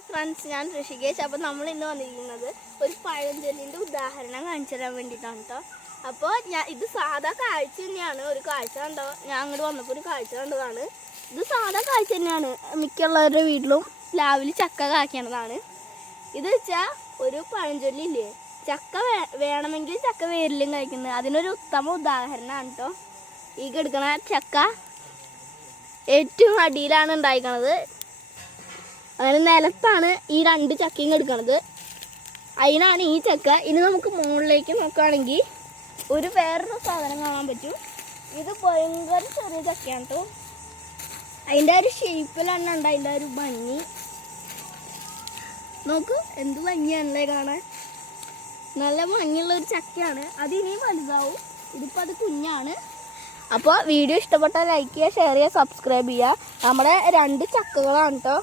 Hi friends, ഞാൻ ഋഷികേഷ്. അപ്പോൾ നമ്മൾ ഇന്ന് വന്നിരിക്കുന്നത് ഒരു പഴഞ്ചൊല്ലിൻ്റെ ഉദാഹരണം കാണിച്ചു തരാൻ വേണ്ടിയിട്ടാണ് കേട്ടോ. അപ്പോൾ ഇത് സാധാ കാഴ്ച തന്നെയാണ്. ഒരു കാഴ്ച കണ്ടോ, ഞാൻ അങ്ങോട്ട് വന്നപ്പോൾ ഒരു കാഴ്ച കണ്ടതാണ്. ഇത് സാധാ കാഴ്ച തന്നെയാണ്. മിക്കുള്ളവരുടെ വീട്ടിലും പ്ലാവിൽ ചക്ക കായ്ക്കണതാണ്. ഇത് വെച്ചാൽ ഒരു പഴഞ്ചൊല്ലില്ലേ, ചക്ക വേണമെങ്കിൽ ചക്ക വേരിലും കഴിക്കുന്നത്. അതിനൊരു ഉത്തമ ഉദാഹരണമാണ് കേട്ടോ. ഈ കിടക്കണ ചക്ക ഏറ്റവും അടിയിലാണ് ഉണ്ടായിരിക്കണത്. അങ്ങനെ നിലത്താണ് ഈ രണ്ട് ചക്കയും എടുക്കണത്. അതിനാണ് ഈ ചക്ക. ഇനി നമുക്ക് മുകളിലേക്ക് നോക്കുകയാണെങ്കിൽ വേറൊരു സാധനം കാണാൻ പറ്റും. ഇത് ഭയങ്കര ചെറിയ ചക്കയാണ് കേട്ടോ. അതിൻ്റെ ഒരു ഷേപ്പിലാണ് ഉണ്ട് അതിൻ്റെ ഒരു ഭംഗി. നോക്ക്, എന്ത് ഭംഗിയാണല്ലേ കാണാൻ. നല്ല ഭംഗിയുള്ളൊരു ചക്കയാണ്. അത് ഇനിയും വലുതാവും. ഇതിപ്പോൾ അത് കുഞ്ഞാണ്. അപ്പോൾ വീഡിയോ ഇഷ്ടപ്പെട്ടാൽ ലൈക്ക് ചെയ്യുക, ഷെയർ ചെയ്യുക, സബ്സ്ക്രൈബ് ചെയ്യുക. നമ്മുടെ രണ്ട് ചക്കകളാണ് കേട്ടോ.